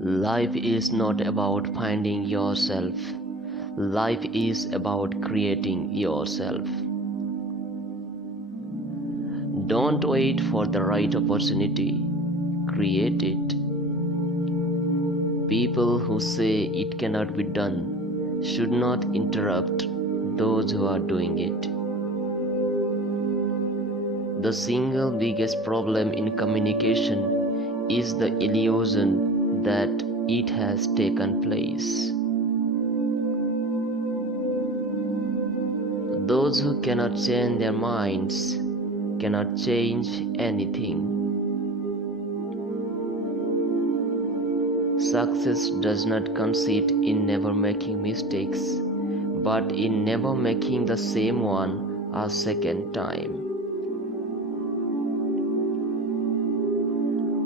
Life is not about finding yourself. Life is about creating yourself. Don't wait for the right opportunity. Create it. People who say it cannot be done should not interrupt those who are doing it. The single biggest problem in communication is the illusion that it has taken place. Those who cannot change their minds cannot change anything. Success does not consist in never making mistakes, but in never making the same one a second time.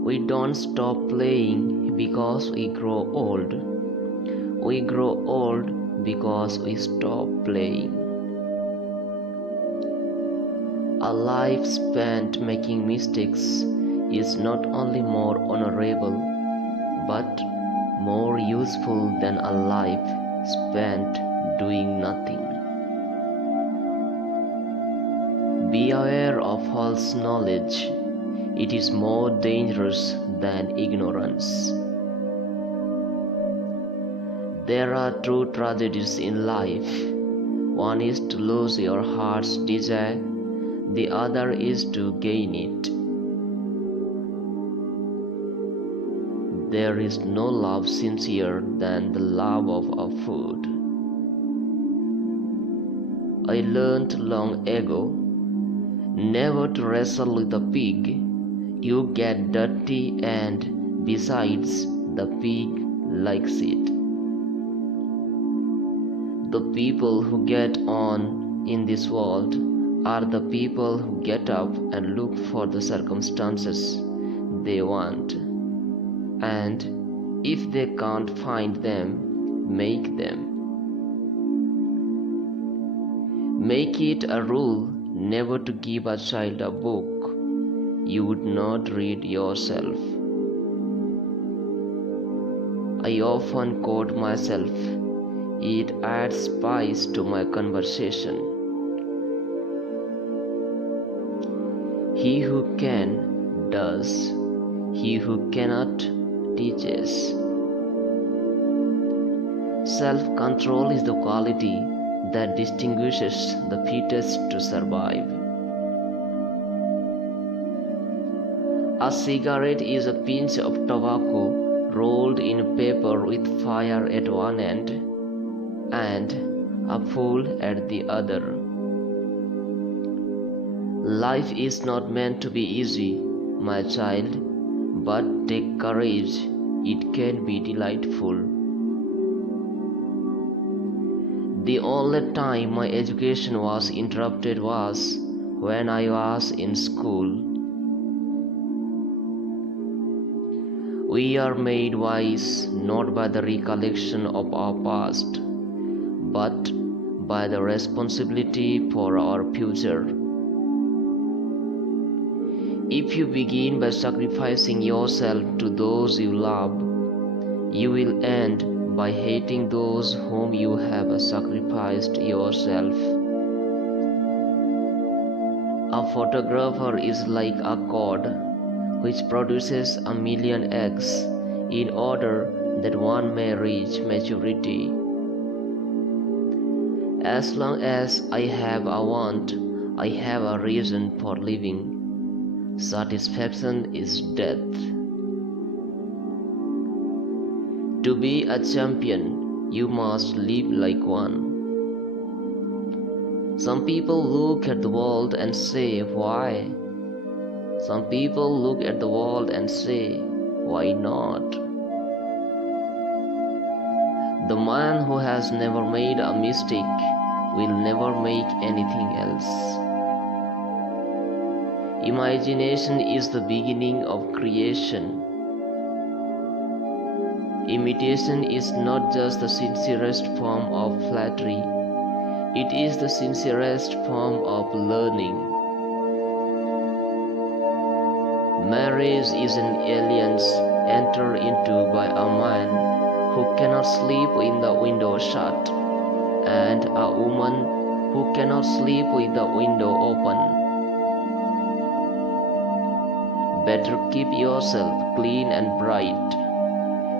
We don't stop playing because we grow old. We grow old because we stop playing. A life spent making mistakes is not only more honorable, but more useful than a life spent doing nothing. Be aware of false knowledge. It is more dangerous than ignorance. There are two tragedies in life. One is to lose your heart's desire. The other is to gain it. There is no love sincere than the love of a food. I learned long ago never to wrestle with a pig. You get dirty, and besides, the pig likes it. The people who get on in this world are the people who get up and look for the circumstances they want, and if they can't find them, make them. Make it a rule never to give a child a book you would not read yourself. I often quote myself. It adds spice to my conversation. He who can, does. He who cannot, teaches. Self-control is the quality that distinguishes the fittest to survive. A cigarette is a pinch of tobacco rolled in paper with fire at one end and a fool at the other. Life is not meant to be easy, my child, but take courage, it can be delightful. The only time my education was interrupted was when I was in school. We are made wise not by the recollection of our past, but by the responsibility for our future. If you begin by sacrificing yourself to those you love, you will end by hating those whom you have sacrificed yourself. A photographer is like a god which produces a million eggs in order that one may reach maturity. As long as I have a want, I have a reason for living. Satisfaction is death. To be a champion, you must live like one. Some people look at the world and say, why? Some people look at the world and say, why not? The man who has never made a mistake will never make anything else. Imagination is the beginning of creation. Imitation is not just the sincerest form of flattery, it is the sincerest form of learning. Marriage is an alliance entered into by a man who cannot sleep with the window shut, and a woman who cannot sleep with the window open. Better keep yourself clean and bright.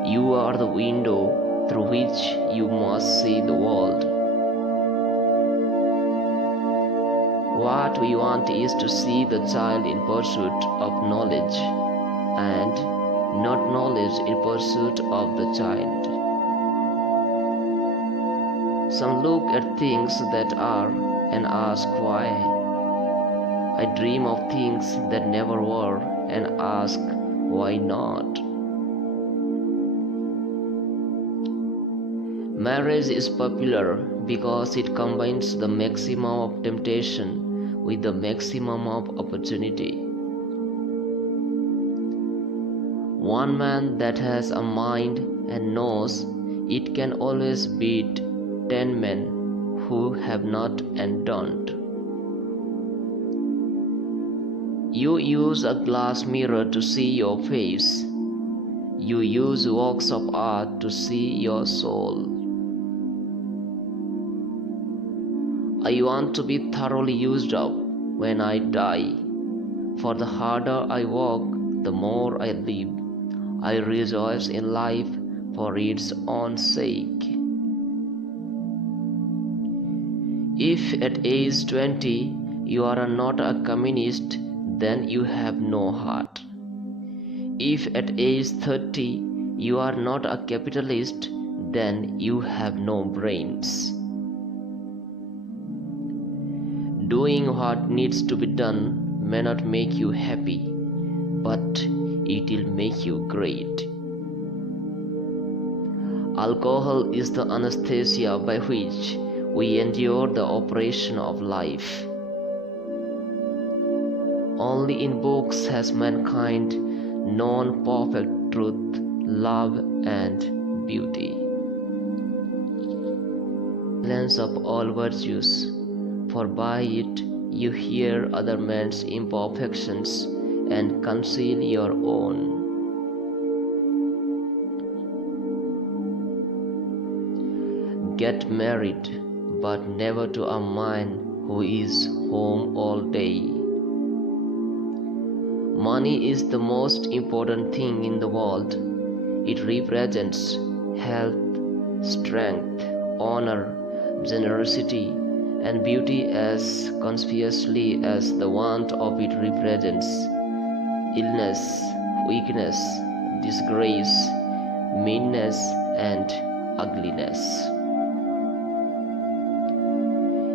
You are the window through which you must see the world. What we want is to see the child in pursuit of knowledge, and not knowledge in pursuit of the child. Some look at things that are and ask why. I dream of things that never were and ask why not. Marriage is popular because it combines the maximum of temptation with the maximum of opportunity. One man that has a mind and knows it can always beat 10 men who have not and don't. You use a glass mirror to see your face. You use works of art to see your soul. I want to be thoroughly used up when I die, for the harder I work, the more I live. I rejoice in life for its own sake. If at age 20 you are not a communist, then you have no heart. If at age 30 you are not a capitalist, then you have no brains. Doing what needs to be done may not make you happy, but it will make you great. Alcohol is the anesthesia by which we endure the operation of life. Only in books has mankind known perfect truth, love, and beauty. Balance of all virtues, for by it you hear other men's imperfections and conceal your own. Get married, but never to a man who is home all day. Money is the most important thing in the world. It represents health, strength, honor, generosity, and beauty as conspicuously as the want of it represents illness, weakness, disgrace, meanness, and ugliness.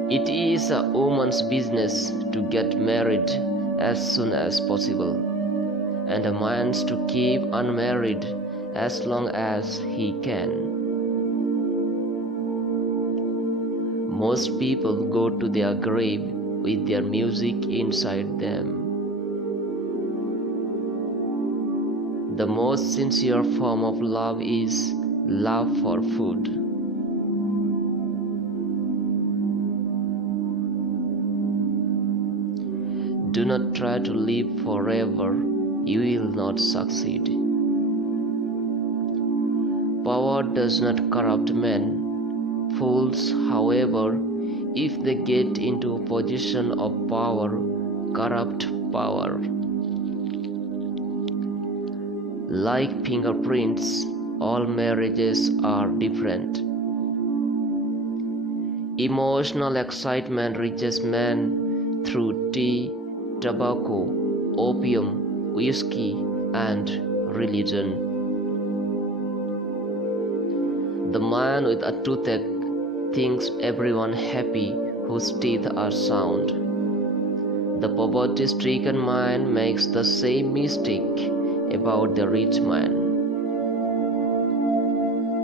It is a woman's business to get married as soon as possible, and a man's to keep unmarried as long as he can. Most people go to their grave with their music inside them. The most sincere form of love is love for food. Do not try to live forever, you will not succeed. Power does not corrupt men. Fools, however, if they get into a position of power, corrupt power. Like fingerprints, all marriages are different. Emotional excitement reaches men through tea, tobacco, opium, whiskey, and religion. The man with a toothache thinks everyone happy whose teeth are sound. The poverty-stricken man makes the same mistake about the rich man.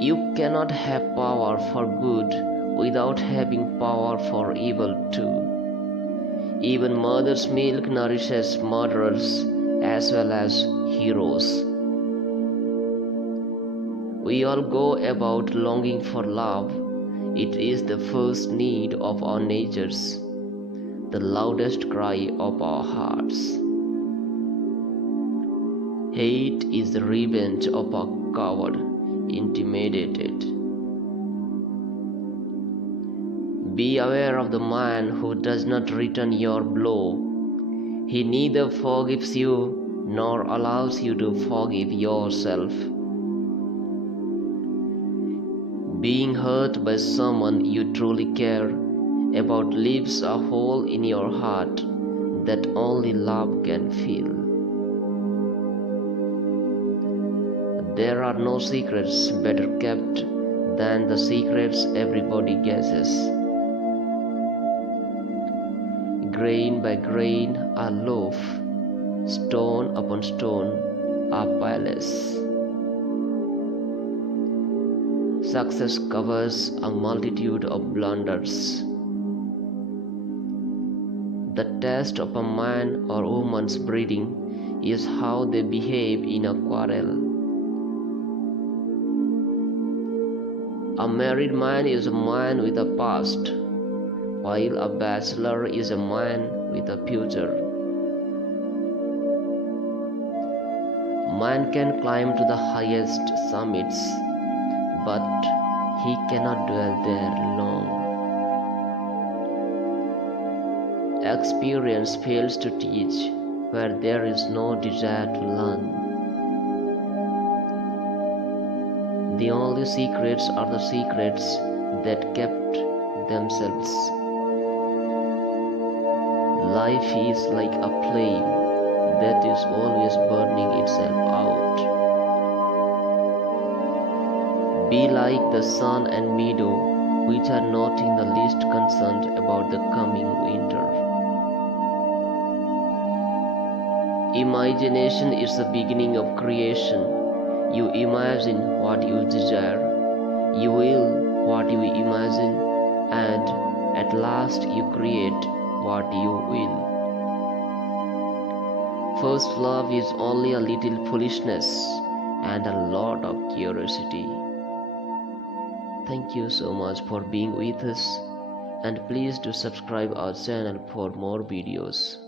You cannot have power for good without having power for evil too. Even mother's milk nourishes murderers as well as heroes. We all go about longing for love. It is the first need of our natures, the loudest cry of our hearts. Hate is the revenge of a coward intimidated. Be aware of the man who does not return your blow. He neither forgives you nor allows you to forgive yourself. Being hurt by someone you truly care about leaves a hole in your heart that only love can fill. There are no secrets better kept than the secrets everybody guesses. Grain by grain, a loaf, stone upon stone, a palace. Success covers a multitude of blunders. The test of a man or woman's breeding is how they behave in a quarrel. A married man is a man with a past, while a bachelor is a man with a future. Man can climb to the highest summits, but he cannot dwell there long. Experience fails to teach where there is no desire to learn. The only secrets are the secrets that kept themselves. Life is like a flame that is always burning itself out. Be like the sun and meadow, which are not in the least concerned about the coming winter. Imagination is the beginning of creation. You imagine what you desire, you will what you imagine, and at last you create what you will. First love is only a little foolishness and a lot of curiosity. Thank you so much for being with us, and please do subscribe our channel for more videos.